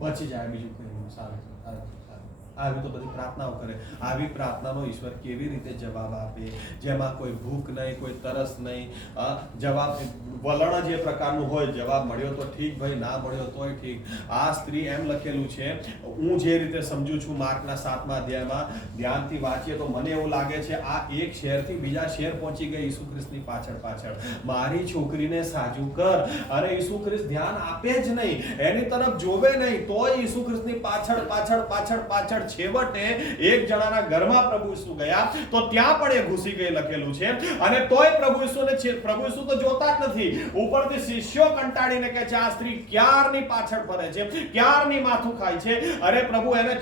બચી જાય, બીજું કઈ સારું. આવી તો બધી પ્રાર્થનાઓ કરે. આવી પ્રાર્થનાનો ઈશ્વર કેવી રીતે જવાબ આપે, જેમાં કોઈ ભૂખ નહીં, કોઈ તરસ નહીં, જવાબ વલણ જે પ્રકારનું હોય, જવાબ મળ્યો તો ઠીક ભાઈ, ના મળ્યો તોય ઠીક. આ સ્ત્રી એમ લખેલું છે, હું જે રીતે સમજુ છું માર્કના 7મા અધ્યાયમાં ધ્યાનથી વાંચીએ તો મને એવું લાગે છે આ એક શહેરથી બીજા શહેર પહોંચી ગઈ ઈસુ ખ્રિસ્તની પાછળ. મારી છોકરીને સાજુ કર. અને ઈસુ ખ્રિસ્ત ધ્યાન આપે જ નહીં, એની તરફ જોવે નહીં, તોય ઈસુ ખ્રિસ્તની પાછળ છેવટે એક જણાના ઘરમાં પ્રભુ ઈસુ ગયા તો ત્યાં પણ એ ઘૂસી ગઈ લખેલું છે. અને તોય પ્રભુ ઈસુ તો જોતા જ નથી. ઉપરથી શિષ્યો કંટાળીને કે છે આ સ્ત્રી ક્યારની પાછળ ફરે છે, ક્યારની માથું ખાય છે. અરે પ્રભુ એને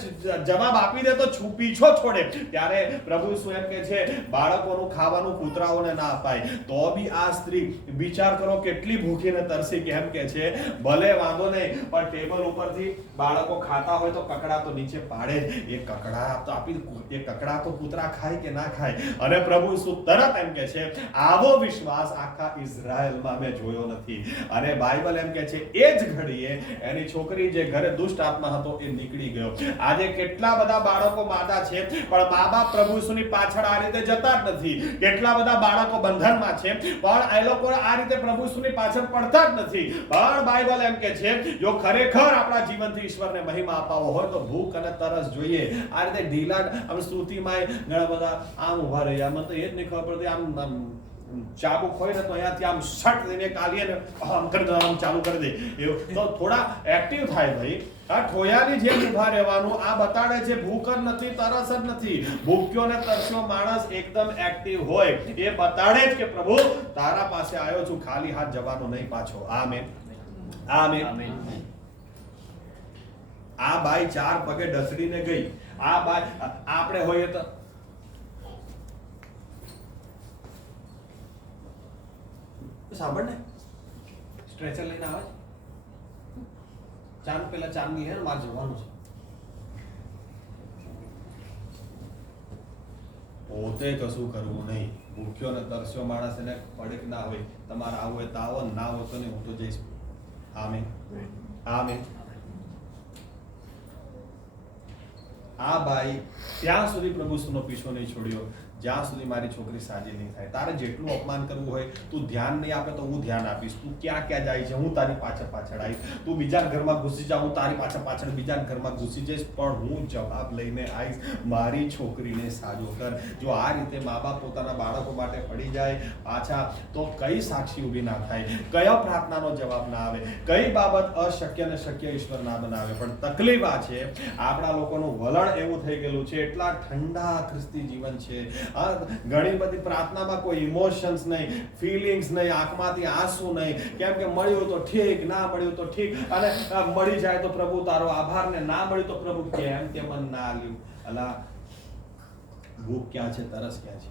જવાબ આપી દે તો પીછો છોડે. ત્યારે પ્રભુ ઈસુ એમ કે છે બાળકોનું ખાવાનું કૂતરાઓને ના અપાય. તો બી આ સ્ત્રી વિચાર કરો કેટલી ભૂખીને તરસી, કે એમ કે છે ભલે વાંધો નહીં પણ ટેબલ ઉપરથી બાળકો ખાતા હોય તો કકડા તો નીચે પાડે. એ કકડા તો આપી, એ કકડા તો કૂતરા ખાય કે ના ખાય. અને પ્રભુ ઈસુ તરત એમ કે છે આવો વિશ્વાસ આખા ઇઝરાયલમાં મેં જોયો નથી. અને બાઇબલ એમ કે છે એ જ ઘડીએ એની છોકરી જે ઘરે દુષ્ટ આત્મા હતો એ નીકળી ગયો. આજે કેટલા બધા બાળકો માદા છે પણ મા બાપ પ્રભુ ઈસુની પાછળ આ રીતે જતા જ નથી. કેટલા બધા બાળકો બંધનમાં છે પણ એ લોકો આ રીતે પ્રભુ ઈસુની પાછળ પડતા જ નથી. પણ બાઇબલ એમ કે છે જો ખરેખર આપણા જીવનથી ઈશ્વરને મહિમા અપાવવો હોય તો ભૂખ અને તરસ જોઈએ. આ રીતે ઢીલા સ્તુતિમાં ઘણા બધા આમ ઉભા રહ્યા, મને તો એ જ નહીં ખબર પડતી આમ ચાબુક હોય ને તો અહીંયાથી આમ શટ લઈને કાઢીએ ને આમ કરી દે, આમ ચાલુ કરી દે. એવું તો થોડા એક્ટિવ થાય ભાઈ. આ ઠોયાની જેમ ઊભા રહેવાનું આ બતાડે છે ભૂખ જ નથી, તરસ જ નથી. ભૂખ્યો ને તરસ્યો માણસ એકદમ એક્ટિવ હોય એ બતાડે જ કે પ્રભુ તારા પાસે આવ્યો છું, ખાલી હાથ જવાનો નહીં પાછો. Amen, amen. આ બાઈ 4 પગે ડસડીને ગઈ. આ બાઈ આપણે હોઈએ તો સાંભળ ને, સ્ટ્રેચર લઈને આવે ચાંદ પેલા ચાંદની હે માર જવાનું છે. પોતે કશું કરવું નહીં. ભૂખ્યો ને તરસ્યો માણસ એને પડક ના હોય. તમારે આવું હોય તો આવો, ના હોય તો નહીં, હું તો જઈશ. Amen, amen. આ બાઈ ત્યાં સુધી પ્રભુનો પીછો નહીં છોડ્યો જ્યાં સુધી મારી છોકરી સાજી નહીં થાય. તારે જેટલું અપમાન કરવું હોય, તું ધ્યાન નહીં આપે તો હું ધ્યાન આપીશ. તું ક્યાં ક્યાં જાય છે હું તારી પાછળ પાછળ આવીશ. તું બીજા ઘરમાં ઘૂસી જા, હું તારી પાછળ પાછળ બીજા ઘરમાં ઘૂસી જઈશ, પણ હું જવાબ લઈને આવીશ. મારી છોકરીને સાજો કર. જો આ રીતે મા બાપ પોતાના બાળકો માટે પડી જાય પાછા, તો કઈ સાક્ષી ઊભી ના થાય, કયા પ્રાર્થનાનો જવાબ ના આવે, કઈ બાબત અશક્ય ને શક્ય ઈશ્વર ના બનાવે. પણ તકલીફ આ છે, આપણા લોકોનું વલણ એવું થઈ ગયેલું છે. એટલા ઠંડા ખ્રિસ્તી જીવન છે. ઘણી બધી પ્રાર્થનામાં કોઈ ઇમોશન્સ નહીં, ફિલિંગ્સ નહીં, આંખમાંથી આંસુ નહીં. કેમ કે મળ્યું તો ઠીક, ના મળ્યું તો ઠીક, અને મળી જાય તો પ્રભુ તારો આભાર, ને ના મળ્યું તો પ્રભુ કેમ કે મન ના આલ્યું. અલા ભૂખ ક્યાં છે, તરસ ક્યાં છે?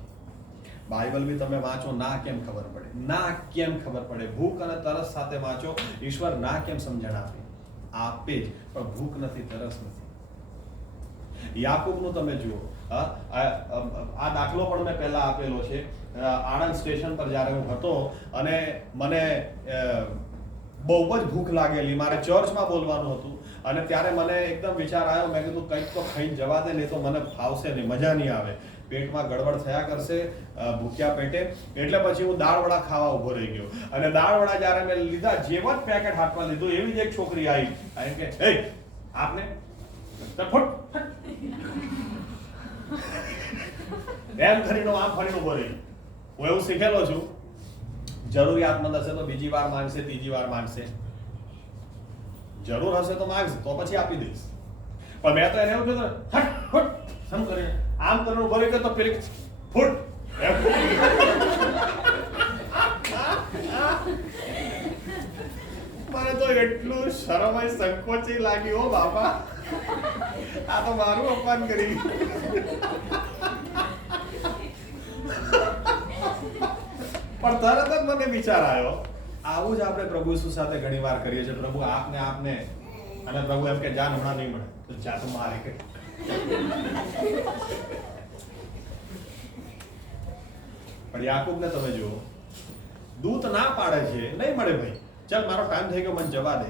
બાઇબલ બી તમે વાંચો, ના કેમ ખબર પડે, ના કેમ ખબર પડે. ભૂખ અને તરસ સાથે વાંચો, ઈશ્વર ના કેમ સમજણ આપે, આપે જ, પણ ભૂખ નથી, તરસ નથી. યાકૂબનું તમે જુઓ, આ દાખલો પણ મેં પહેલા આપેલો છે. આણંદ સ્ટેશન પર જ્યારે હું હતો અને મને બહુ જ ભૂખ લાગેલી, મારે ચર્ચમાં બોલવાનું હતું, અને ત્યારે મને એકદમ વિચાર આવ્યો, મેં કીધું કંઈક તો ખાઈને જવા દે, નહીં તો મને ફાવશે નહીં, મજા નહીં આવે, પેટમાં ગડબડ થયા કરશે ભૂખ્યા પેટે. એટલે પછી હું દાળવડા ખાવા ઉભો રહી ગયો. અને દાળવડા જ્યારે મેં લીધા, જેવા જ પેકેટ હાથમાં લીધું, એવી જ એક છોકરી આવી કે હે આપને એમ કરીને આમ ફરીને ઉભો રહી. હું એવું શીખેલો છું, જરૂરિયાતમંદ હશે તો બીજી વાર માંગશે, ત્રીજી વાર માંગશે, જરૂર હશે તો માંગશે, તો પછી આપી દઈશ. પણ મેં તો એને એવું કીધું, હટ ફૂટ સમ કરીને આમ કરીને ઉભો રહી ગયો તો પેલી ફૂટ મને તો એટલું શરમાઈ સંકોચી લાગ્યું, હો બાપા, આ તો મારું અપમાન કરી. પણ તરત જ મને વિચાર આવ્યો, આવું જ આપણે પ્રભુ ઈસુ સાથે ઘણી વાર કરીએ છીએ. પ્રભુ આપને અને પ્રભુ એમ કે જાન હમણાં નહીં મળે તો જા તો મારે કે. પણ યાકૂબને તમે જુઓ, દૂત ના પાડે છે, નહીં મળે ભાઈ, ચાલ મારો ટાઈમ થઈ ગયો, મને જવા દે.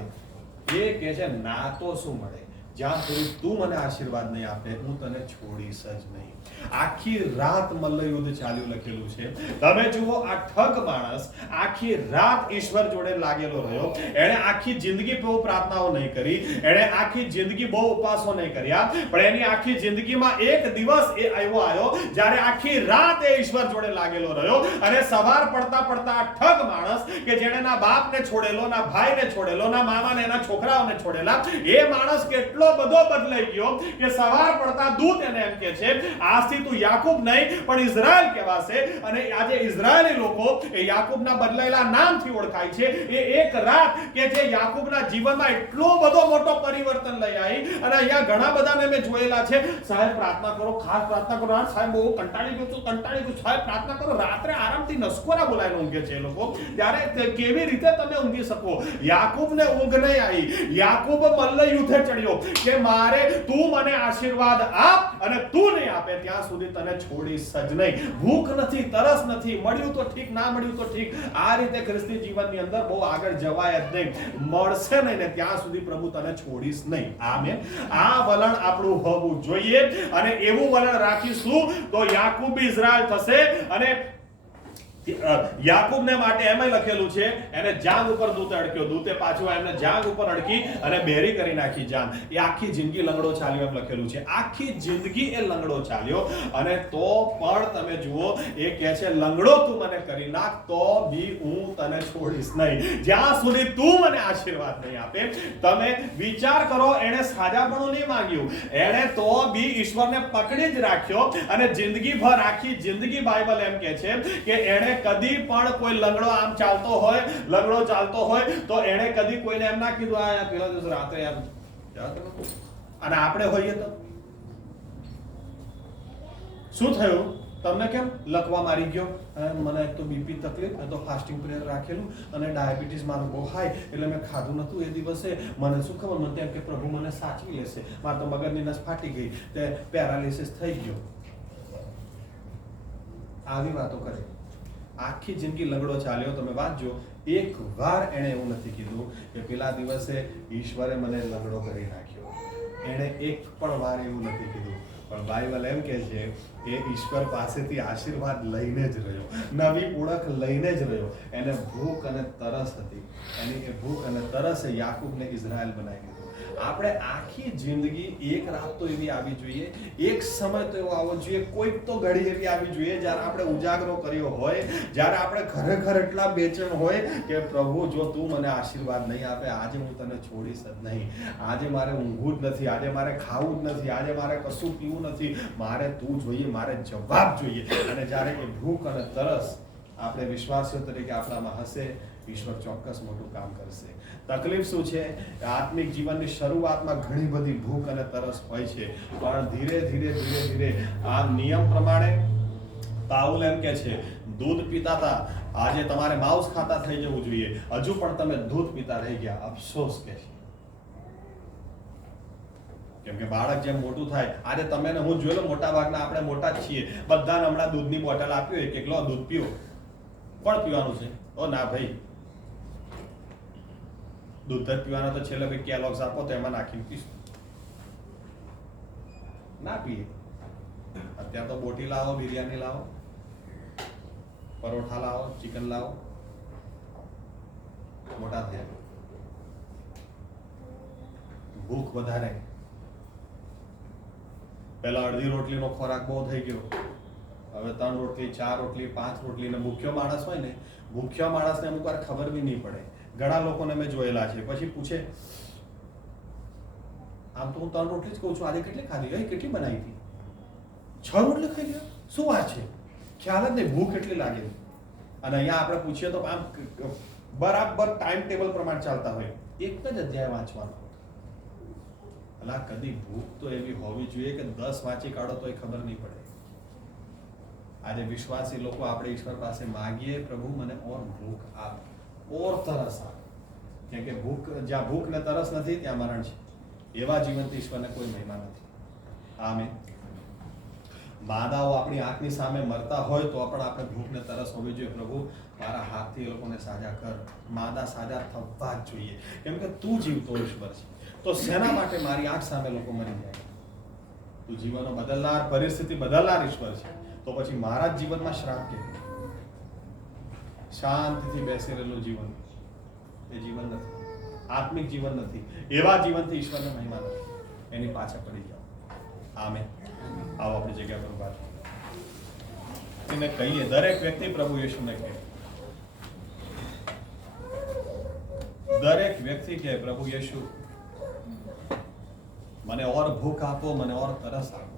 એ કે છે ના તો શું મળે, જ્યાં સુધી તું મને આશીર્વાદ નહીં આપે હું તને છોડીશ જ નહીં. આખી રાત મલ્લયુદ્ધ ચાલ્યું લખેલું છે. તમે જુઓ, આ ઠગ માણસ આખી રાત ઈશ્વર જોડે લાગેલો રહ્યો. એણે આખી જિંદગી બહુ પ્રાર્થનાઓ નહીં કરી, એણે આખી જિંદગી બહુ ઉપવાસો નહીં કર્યા, પણ એની આખી જિંદગીમાં એક દિવસ એ આવ્યો જ્યારે આખી રાત એ ઈશ્વર જોડે લાગેલો રહ્યો. અને સવાર પડતા પડતા આ ઠગ માણસ કે જેણે ના બાપને છોડેલો, ના ભાઈને છોડેલો, ના મામાને એના છોકરાઓને છોડેલા, એ માણસ કેટલો બધો બદલાઈ ગયો કે સવાર પડતા દૂત એને એમ કે છે, આજથી તું યાકૂબ નહીં પણ ઇઝરાયલ કહેવાશે. અને આજે ઇઝરાયેલી લોકો એ યાકૂબના બદલાયેલા નામથી ઓળખાય છે. એ એક રાત કે જે યાકૂબના જીવનમાં એટલો બધો મોટો પરિવર્તન લઈ આવી. અને અહીંયા ઘણા બધાને મેં જોયેલા છે, સાહેબ પ્રાર્થના કરો, ખાસ પ્રાર્થના કરો, સાહેબ બહુ કંટાળી ગયો છું, સાહેબ પ્રાર્થના કરો. રાત્રે આરામથી નસકોરા બોલાઈને ઊંઘે છે એ લોકો. ત્યારે કેવી રીતે તમે ઊંઘી શકો? યાકૂબને ઊંઘ નહીં આવી. યાકૂબ મલ્લ યુદ્ધે ચડ્યો કે મારે તું મને આશીર્વાદ આપ, અને તું નહીં આપે ત્યાં સુધી તને છોડીશ જ નહીં. ભૂખ નથી, તરસ નથી, મળ્યું તો ઠીક, ના મળ્યું તો ઠીક. આ રીતે ખ્રિસ્તી જીવનની અંદર બહુ આગળ જવાય જ નહીં. મળશે નહીં ને ત્યાં સુધી પ્રભુ તને છોડીશ નહીં. આમેન. આ વલણ આપણું હોવું જોઈએ, અને એવું વલણ રાખીશું તો યાકૂબ ઇઝરાયલ થશે. અને યાકૂબને માટે એમ લખેલું છે, એને જાંઘ ઉપર દૂત અડક્યો, દૂતે પાછું એમને જાંઘ ઉપર અડકી અને બેરી કરી નાખી જાંઘ. એ આખી જિંદગી લંગડો ચાલ્યો એમ લખેલું છે. આખી જિંદગી એ લંગડો ચાલ્યો અને તો પણ તમે જુઓ એ કહે છે લંગડો તું મને કરી નાખ તો બી હું તને છોડીશ નહીં, જ્યાં સુધી તું મને આશીર્વાદ નહીં આપે. તમે વિચાર કરો, એણે સાજાપણું નહીં માંગ્યું, એણે તો બી ઈશ્વરને પકડી જ રાખ્યો અને જિંદગીભર, આખી જિંદગી બાઇબલ એમ કહે છે કે એણે કદી પણ કોઈ લંગડો આમ ચાલતો હોય તો એણે કદી કોઈને એમ ના કીધું આ પેલા દિવસ રાત્રે એમ. અને આપણે હોઈએ તો શું થયું? તમને કેમ લકવા મારી ગયો? મને એક તો બીપી તકલીફ, મેં તો ફાસ્ટિંગ પ્રેયર રાખેલું અને ડાયાબિટીસ મારું બહુ હાઈ, એટલે મેં ખાધું નતું એ દિવસે. મને શું ખબર, મને તેમ કે પ્રભુ મને સાચવી લેશે. મારે તો મગજની નસ ફાટી ગઈ, તે પેરાલિસિસ થઈ ગયો. આવી વાતો કરે. આખી જિંદગી લંગડો ચાલ્યો. તમે વાંચજો, એક વાર એણે એવું નથી કીધું કે પેલા દિવસે ઈશ્વરે મને લંગડો કરી નાખ્યો. એણે એક પણ વાર એવું નથી કીધું. પણ બાઇબલ એમ કહે છે કે ઈશ્વર પાસેથી આશીર્વાદ લઈને જ રહ્યો, નવી ઓળખ લઈને જ રહ્યો. એને ભૂખ અને તરસ હતી. એની એ ભૂખ અને તરસે યાકૂબને ઇઝરાયલ બનાવી દીધો. આપણે આખી જિંદગી એક રાત તો એવી આવી જોઈએ, એક સમય તો એવો આવવો જોઈએ, કોઈક તો ઘડી એવી આવી જોઈએ જ્યારે આપણે ઉજાગરો કર્યો હોય, જ્યારે આપણે ખરેખર એટલા બેચેન હોય કે પ્રભુ જો તું મને આશીર્વાદ નહીં આપે, આજે હું તને છોડીશ જ નહીં. આજે મારે ઊંઘવું જ નથી, આજે મારે ખાવું જ નથી, આજે મારે કશું પીવું નથી, મારે તું જોઈએ, મારે જવાબ જોઈએ. અને જ્યારે એ ભૂખ અને તરસ આપણે વિશ્વાસીઓ તરીકે આપણામાં હશે, ઈશ્વર ચોક્કસ મોટું કામ કરશે. તકલીફ શું છે? આત્મિક જીવનની શરૂઆતમાં ઘણી બધી ભૂખ અને તરસ હોય છે, પણ ધીરે ધીરે આ નિયમ પ્રમાણે પાઉલ એમ કે છે દૂધ પીતા હતા, આજે તમારે માંસ ખાતા થઈ જવું જોઈએ. હજુ પણ તમે દૂધ પીતા રહી ગયા, અફસોસ કે છે. કેમ કે બાળક જેમ મોટું થાય, આજે તમે ને હું જોઈ લો, મોટા ભાગના આપણે મોટા જ છીએ, બધાને હમણાં દૂધની બોટલ આપી હોય કે લો દૂધ પીઓ. કોણ પીવાનું છે? ઓ ના ભાઈ, દૂધ જ પીવાના તો છેલ્લે ભાઈ કેલોગ્સ આપો તો એમાં નાખીને પીશું. ના પીએ. અત્યારે તો બોટી લાવો, બિરયાની લાવો, પરોઠા લાવો, ચિકન લાવો, મોટા થયા. ભૂખ વધારે. પહેલા અડધી રોટલીનો ખોરાક બહુ થઈ ગયો, હવે 3 રોટલી, 4 રોટલી, 5 રોટલી. ને ભૂખ્યો માણસ હોય ને, ભૂખ્યો માણસને અમુક વાર ખબર બી નહીં પડે. ઘણા લોકોને મેં જોયેલા છે, પછી પૂછે આમ તો હું 3 રોટલી જ કહું છું, આજે કેટલી ખાધી? કેટલી બનાવી હતી? 6 રોટલી ખાઈ ગયો? શું વાત છે? ખ્યાલ જ નહીં, ભૂખ એટલી લાગેલી. અને અહીંયા આપણે પૂછીએ તો આમ બરાબર ટાઈમ ટેબલ પ્રમાણે ચાલતા હોય, એક જ અધ્યાય વાંચવાનો. અલા કદી ભૂખ તો એવી હોવી જોઈએ કે 10 વાંચી કાઢો તો એ ખબર નહીં પડે. આજે વિશ્વાસી લોકો આપણે ઈશ્વર પાસે માગીએ, પ્રભુ મને ઓર ભૂખ આપ, ઓર તરસ આપ. કેમ કે જ્યાં ભૂખ ને તરસ નથી ત્યાં મરણ છે. એવા જીવનથી ઈશ્વરને કોઈ મહિમા નથી. આમેન. માદાઓ આપણી આંખની સામે મરતા હોય તો પણ આપણે ભૂખ ને તરસ હોવી જોઈએ. પ્રભુ મારા હાથથી એ લોકોને સાજા કર. માદા સાજા થવા જ જોઈએ, કેમ કે તું જીવતો ઈશ્વર છે. તો શેના માટે મારી આંખ સામે લોકો મરી જાય? તું જીવનો બદલનાર, પરિસ્થિતિ બદલનાર ઈશ્વર છે. તો પછી મારા જ જીવનમાં શ્રાપ કે શાંતિથી બેસી રહેલું જીવન એ જીવન નથી, આત્મિક જીવન નથી. એવા જીવનથી ઈશ્વરને મહિમા નથી. એની પાછળ પડી જાઓ. આમેન. આવો આપણી જગ્યા પર ઉભા એને કહીએ, દરેક વ્યક્તિ પ્રભુ યેશુને કહે, દરેક વ્યક્તિ કહે પ્રભુ યેશુ મને ઓર ભૂખ આપો, મને ઓર તરસ આપો.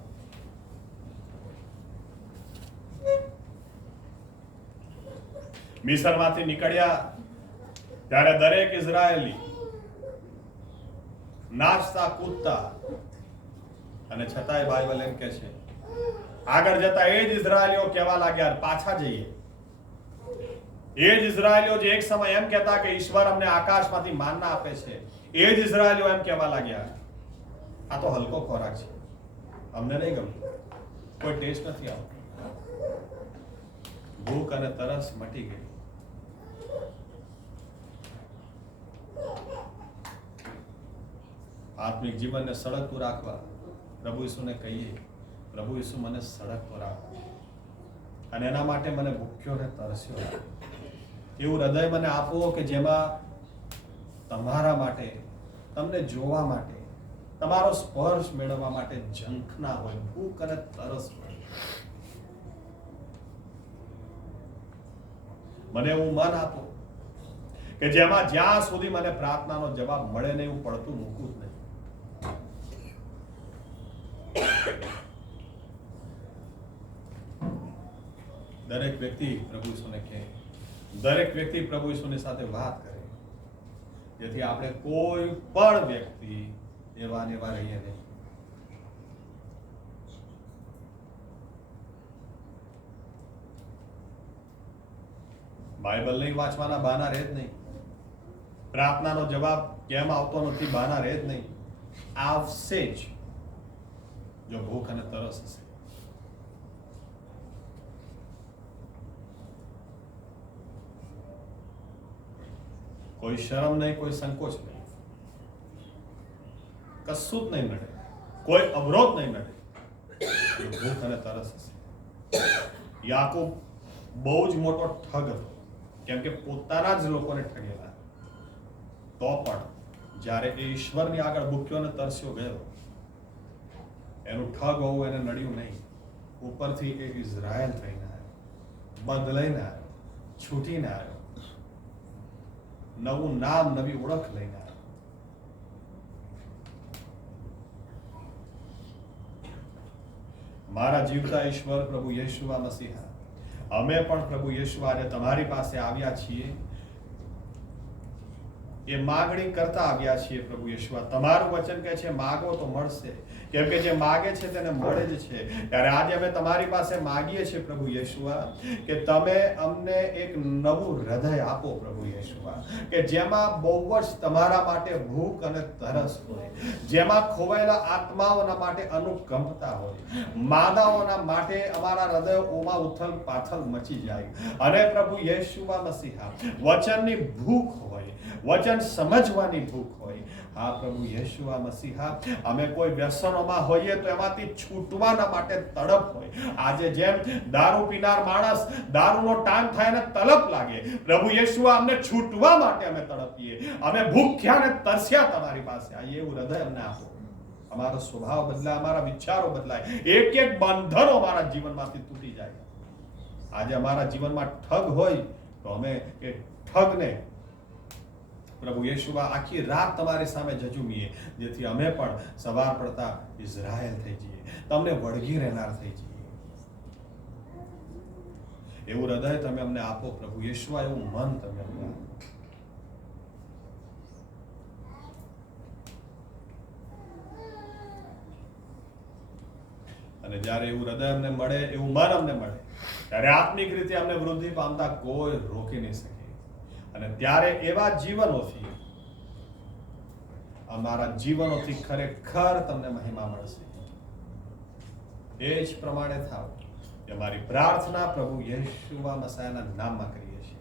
મિસરમાંથી નીકળ્યા ત્યારે દરેક ઇઝરાયેલી નાચતા કૂદતા, અને છતાંય બાઇબલ એમ કે છે આગળ જતા એ જ ઇઝરાયેલીઓ કહેવા લાગ્યા, પાછા જઈએ. એ જ ઇઝરાયેલીઓ જે એક સમય એમ કહેતા કે ઈશ્વર અમને આકાશમાંથી માનના આપે છે, એ જ ઇઝરાયેલીઓ એમ કહેવા લાગ્યા આ તો હલકો ખોરાક છે, અમને નહીં ગમતું, કોઈ ટેસ્ટ નથી આવતો. ભૂખ અને તરસ મટી ગઈ. આત્મિક જીવનને સળગતું રાખવા પ્રભુ ઈસુને કહીએ, પ્રભુ ઈસુ મને સળગતો રાખો. અને એના માટે મને ભૂખ્યો ને તરસ્યો લાગે. એવું હૃદય મને આપો કે જેમાં તમારા માટે, તમને જોવા માટે, તમારો સ્પર્શ મેળવવા માટે ઝંખના હોય, ભૂખ અને તરસ હોય. મને એવું મન આપો કે જેમાં જ્યાં સુધી મને પ્રાર્થનાનો જવાબ મળે નહીં એવું પડતું મૂકું જ નહીં. દરેક વ્યક્તિ પ્રભુ ઈસુને કહે, દરેક વ્યક્તિ પ્રભુ ઈસુની સાથે વાત કરે, જેથી આપણે કોઈ પણ વ્યક્તિ એવા ને એવા રહીએ નહીં. બાઇબલ નહીં વાંચવાના બહાના રહે જ નહીં. પ્રાર્થનાનો જવાબ કેમ આવતો નથી બહાના રહે જ નહીં. આવશે જ જો ભૂખ અને તરસ હશે. કોઈ શરમ નહીં, કોઈ સંકોચ નહીં, કશું જ નહીં નડે, કોઈ અવરોધ નહીં નડે. ભૂખ અને તરસ હશે. યાકૂબ બહુ જ મોટો ઠગ હતો, કેમ કે પોતાના જ લોકોને ઠગેલા. તો પણ જ્યારે એ ઈશ્વરની આગળ ભૂખ્યો અને તરસ્યો ગયો, એનું ઠગ હોવું એને નડ્યું નહીં. ઉપરથી એ ઇઝરાયલ થઈને આવ્યો, બદલાઈને આવ્યો, છૂટીને આવ્યો, નવું નામ, નવી ઓળખ લઈને આવ્યો. મારા જીવતા ઈશ્વર પ્રભુ યેશુવા મસીહા, અમે પણ પ્રભુ યેશુ આજે તમારી પાસે આવ્યા છીએ. એ માગણી કરતા આવ્યા છીએ પ્રભુ યેશુઆ. તમારું વચન કહે છે માગો તો મળશે, કેમ કે જે માગે છે તેને મળે જ છે. ત્યારે આજે અમે તમારી પાસે માગીએ છીએ પ્રભુ યેશુઆ કે તમે અમને એક નવું હૃદય આપો પ્રભુ યેશુઆ, કે જેમાં બહુ જ તમારા માટે ભૂખ અને તરસ હોય, જેમાં ખોવાયેલા આત્માઓના માટે અનુકંપતા હોય, માદાઓના માટે અમારા હૃદયોમાં ઉથલ પાથલ મચી જાય. અને પ્રભુ યેશુઆ મસીહા વચનની ભૂખ હોય, વચન સમજવાની ભૂખ હોય. હા પ્રભુ યેશુઆ મસીહા, અમે કોઈ વ્યસનોમાં હોઈએ તો એમાંથી છૂટવાના માટે તડપ હોય. આજે જેમ દારૂ પીનાર માણસ દારૂનો ટાઈમ થાય ને તલપ લાગે, પ્રભુ યેશુઆ અમને છૂટવા માટે અમે તડપીએ. અમે ભૂખ્યા ને તરસ્યા તમારી પાસે આવીએ. એવું હૃદય અમને આપો. અમારો સ્વભાવ બદલાય, અમારા વિચારો બદલાય, એક એક બંધનો અમારા જીવનમાંથી તૂટી જાય. આજે અમારા જીવનમાં ઠગ હોય તો અમે એ ઠગને પ્રભુ યેશુઆ આખી રાત તમારી સામે જજુમીએ, જેથી અમે પણ સવાર પડતા ઇઝરાયલ થઈ જઈએ, તમને વળગી રહેનાર થઈ જઈએ. એવું હૃદય તમે અમને આપો પ્રભુ યેશુઆ, એવું મન તમે અમને આપો. અને જ્યારે એવું હૃદય અમને મળે, એવું મન અમને મળે, ત્યારે આત્મિક રીતે અમને વૃદ્ધિ પામતા કોઈ રોકી નહીં શકે. અને ત્યારે એવા જીવનોથી, અમારા જીવનોથી ખરેખર તમને મહિમા મળશે. એ જ પ્રમાણે થાવ એ મારી પ્રાર્થના પ્રભુ યેશુઆ મસીહાના નામમાં કરીએ છીએ.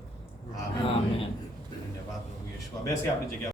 આમેન. ધન્યવાદ પ્રભુ યેશુઆ. બેસી આપણી જગ્યા.